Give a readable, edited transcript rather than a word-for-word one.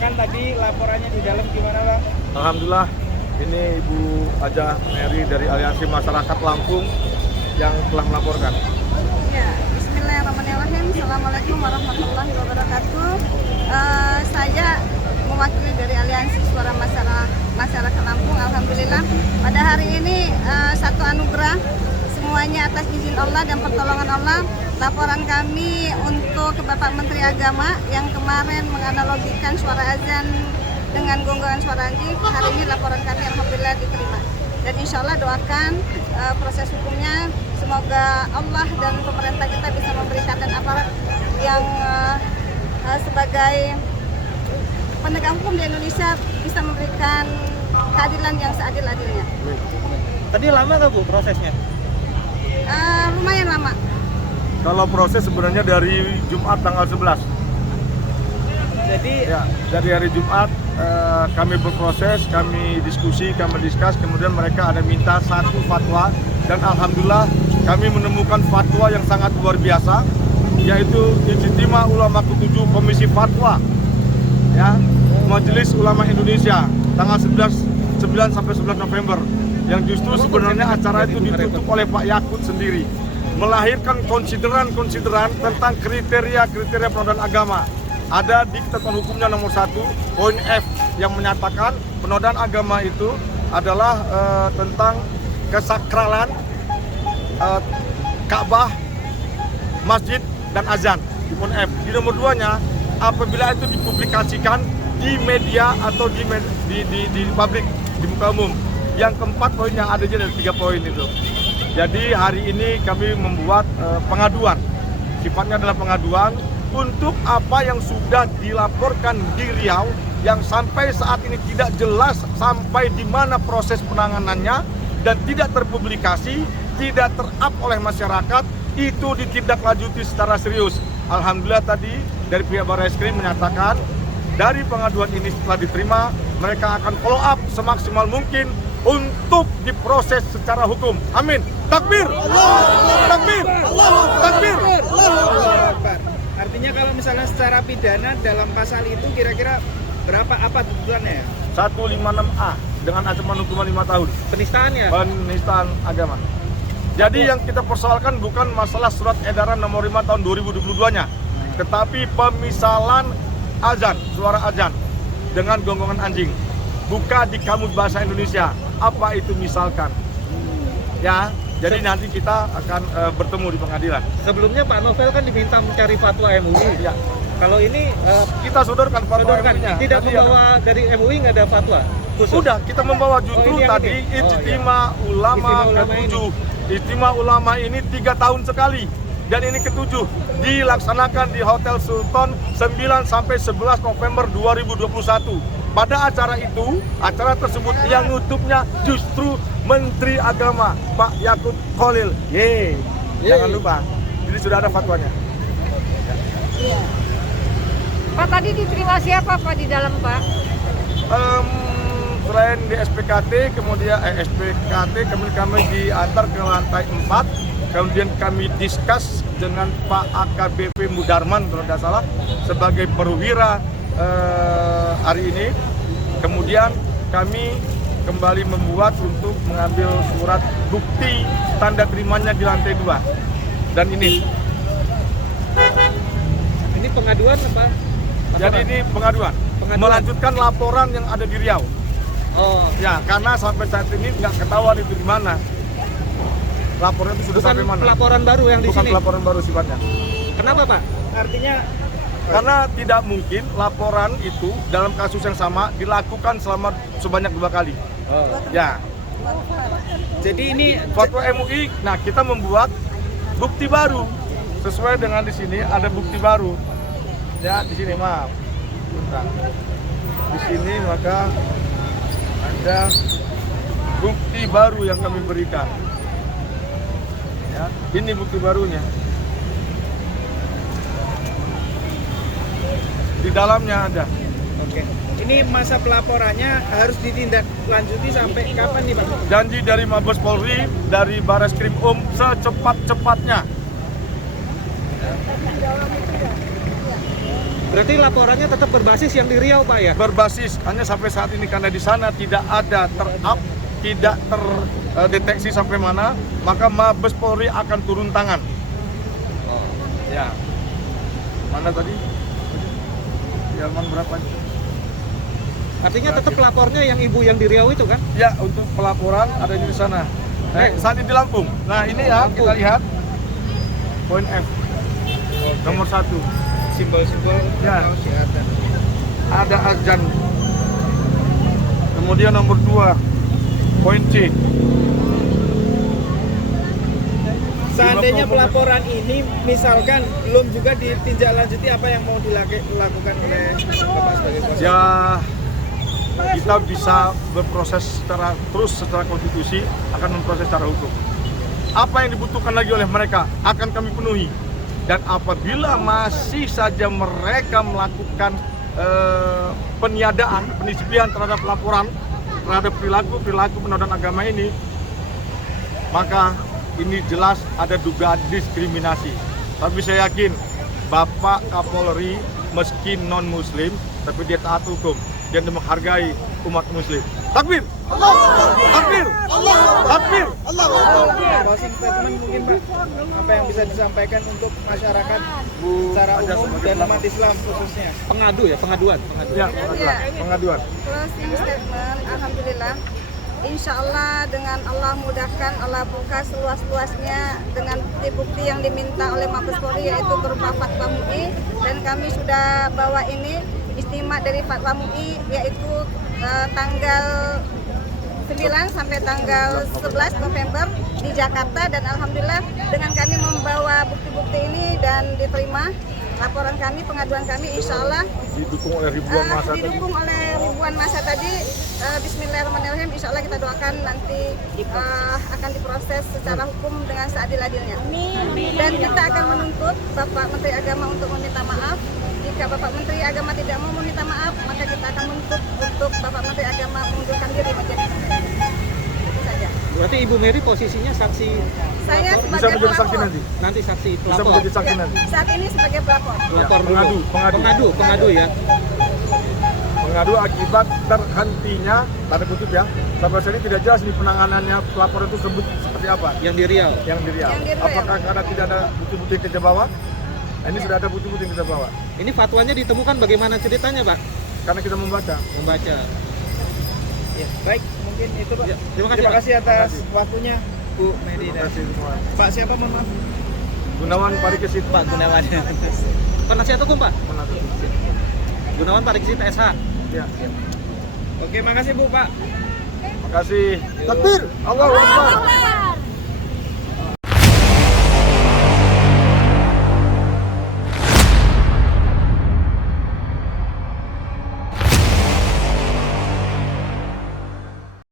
ceritakan tadi laporannya di dalam gimana, Bang? Alhamdulillah, ini Ibu Aja Mary dari Aliansi Masyarakat Lampung yang telah melaporkan. Ya, bismillahirrahmanirrahim. Assalamualaikum warahmatullahi wabarakatuh. Saya mewakili dari Aliansi Suara Masyarakat Lampung. Alhamdulillah, pada hari ini satu anugerah semuanya atas izin Allah dan pertolongan Allah. Laporan kami untuk Bapak Menteri Agama yang kemarin menganalogikan suara azan dengan gonggongan suara anjing. Hari ini laporan kami alhamdulillah diterima. Dan insya Allah doakan proses hukumnya, semoga Allah dan pemerintah kita bisa memberikan dan aparat yang sebagai penegak hukum di Indonesia bisa memberikan keadilan yang seadil-adilnya. Tadi lama nggak Bu prosesnya? Lumayan lama. Kalau proses sebenarnya dari Jumat tanggal 11. Jadi Ya, dari hari Jumat kami berproses, kami diskusi, kami diskus, kemudian mereka ada minta satu fatwa dan alhamdulillah kami menemukan fatwa yang sangat luar biasa, yaitu Ijtima Ulama ke-7 Komisi Fatwa, ya, Majelis Ulama Indonesia tanggal 9 sampai 11 November, yang justru sebenarnya acara itu ditutup oleh Pak Yakut sendiri, melahirkan konsideran tentang kriteria penodaan agama. Ada di Ketentuan Hukumnya nomor 1, poin F, yang menyatakan penodaan agama itu adalah tentang kesakralan Ka'bah, masjid, dan azan. Di poin F. Di nomor 2-nya, apabila itu dipublikasikan di media atau di publik, di muka umum. Yang keempat poinnya ada aja dari 3 poin itu. Jadi hari ini kami membuat pengaduan, sifatnya adalah pengaduan untuk apa yang sudah dilaporkan di Riau yang sampai saat ini tidak jelas sampai di mana proses penanganannya dan tidak terpublikasi, tidak ter-up oleh masyarakat, itu ditindaklanjuti secara serius. Alhamdulillah tadi dari pihak Barreskrim menyatakan dari pengaduan ini setelah diterima, mereka akan follow up semaksimal mungkin untuk diproses secara hukum. Amin. Takbir! Takbir! Takbir! artinya kalau misalnya secara pidana dalam pasal itu kira-kira apa tuntutannya ya? 156A dengan ancaman hukuman 5 tahun. Penistaan ya? Penistaan agama. Jadi yang kita persoalkan bukan masalah surat edaran nomor 5 tahun 2022-nya, tetapi pemisalan azan, suara azan dengan gonggongan anjing. Buka di Kamus Bahasa Indonesia, apa itu misalkan. Ya, jadi nanti kita akan bertemu di pengadilan. Sebelumnya Pak Novel kan diminta mencari fatwa MUI. Ya. Kalau ini Kita sodorkan fatwa MUI-nya. tidak Tadi membawa dari MUI, nggak ada fatwa khusus. Sudah, kita membawa justru ini yang tadi ini. Ijtima Ulama Ijtima Ulama ke-7. Ijtima Ulama ini 3 tahun sekali. Dan ini ke-7 dilaksanakan di Hotel Sultan 9 sampai 11 November 2021. Pada acara itu, acara tersebut yang nutupnya justru Menteri Agama Pak Yakut Khalil. Jangan lupa. Jadi sudah ada fatwanya. Iya. Pak, tadi diterima siapa Pak di dalam Pak? Selain di SPKT, kemudian kami diantar ke lantai 4, kemudian kami diskus dengan Pak AKBP Mudarman kalau tidak salah sebagai perwira hari ini. Kemudian kami kembali membuat untuk mengambil surat bukti tanda terimanya di lantai 2. Dan ini pengaduan apa? Jadi ini pengaduan, melanjutkan laporan yang ada di Riau. Oh, Ya, karena sampai saat ini nggak ketahuan itu di mana. Laporan itu sudah bukan sampai mana? pelaporan baru yang di Bukan sini. pelaporan baru sifatnya. Kenapa Pak? Artinya Karena tidak mungkin laporan itu dalam kasus yang sama dilakukan selama sebanyak 2 kali. Ya, jadi ini fatwa MUI. Nah, kita membuat bukti baru sesuai dengan di sini ada bukti baru. Ya, di sini maaf. Bentar. Di sini maka ada bukti baru yang kami berikan. Ya, ini bukti barunya. Di dalamnya ada. Oke. Ini masa pelaporannya harus ditindaklanjuti sampai kapan nih Pak? Janji dari Mabes Polri, dari Barreskrim secepat-cepatnya. Berarti laporannya tetap berbasis yang di Riau, Pak ya? Berbasis, hanya sampai saat ini karena di sana tidak ada tidak terdeteksi sampai mana, maka Mabes Polri akan turun tangan. Ya. Mana tadi? Di halaman berapa? Artinya tetap lapornya yang ibu yang di Riau itu kan? Ya, untuk pelaporan adanya di sana. Saat ini di Lampung. Nah, ini ya kita lihat poin F. Nomor 1. Simbol-simbol Ya. kesehatan. Ada azan. Kemudian nomor 2, poin C. Seandainya pelaporan ini misalkan belum juga ditindaklanjuti, apa yang mau dilakukan oleh Bapak sebagai kuasa? Ya, kita bisa berproses secara konstitusi, akan memproses secara hukum. Apa yang dibutuhkan lagi oleh mereka akan kami penuhi. Dan apabila masih saja mereka melakukan peniadaan, penisbian terhadap laporan, terhadap perilaku penodaan agama ini, maka ini jelas ada dugaan diskriminasi. Tapi saya yakin Bapak Kapolri meski non-muslim, tapi dia taat hukum, dia menghargai umat muslim. Takbir! Takbir! Takbir! Closing statement mungkin Pak, apa yang bisa disampaikan untuk masyarakat secara ada umum sebagai dan pelapor. umat Islam khususnya? Pengaduan. Ya, Ya. pengaduan. Closing statement, alhamdulillah. Insya Allah dengan Allah mudahkan, Allah buka seluas-luasnya dengan bukti-bukti yang diminta oleh Mabes Polri, yaitu berupa fatwa MUI, dan kami sudah bawa ini istimewa dari fatwa MUI, yaitu tanggal 9 sampai tanggal 11 November di Jakarta, dan alhamdulillah dengan kami membawa bukti-bukti ini dan diterima laporan kami, pengaduan kami, insya Allah Didukung oleh ribuan masa tadi. didukung oleh ribuan masa tadi. Bismillahirrahmanirrahim, insya Allah kita doakan nanti akan diproses secara hukum dengan seadil-adilnya. Dan kita akan menuntut Bapak Menteri Agama untuk meminta maaf. Jika Bapak Menteri Agama tidak mau meminta maaf, maka kita akan menuntut untuk Bapak Menteri Agama mengundurkan diri menjadi menteri. Itu saja. Berarti Ibu Mary posisinya saksi, Saya Bisa sebagai menjadi saksi pelapor. nanti. nanti saksi Bisa pelapor. menjadi saksi nanti. Saat ini sebagai pelapor. Pelapor dulu. Pengadu ya. Mengadu akibat terhentinya, tanda kutip ya, sampai saat ini tidak jelas nih penanganannya pelapor itu sebut seperti apa. Yang di Riau. Yang di Riau. Yang di Riau. Apakah karena tidak ada bukti-bukti yang kita bawa? Nah, ini sudah ada bukti-bukti yang kita bawa. Ini fatwanya ditemukan bagaimana ceritanya, Pak? Karena kita membaca. Membaca. Ya, baik, mungkin itu Pak. Ya, terima kasih, Terima Pak. kasih atas Terima kasih. waktunya Bu Medi Terima dan kasih semua. Pak siapa mohon maaf? Gunawan Parikesit. Pak Gunawan. Penasihat hukum, Pak. Penasihat. Gunawan Parikesit SH. Ya. Oke, makasih Bu Pak. Terima kasih. Takbir. Allahu Akbar.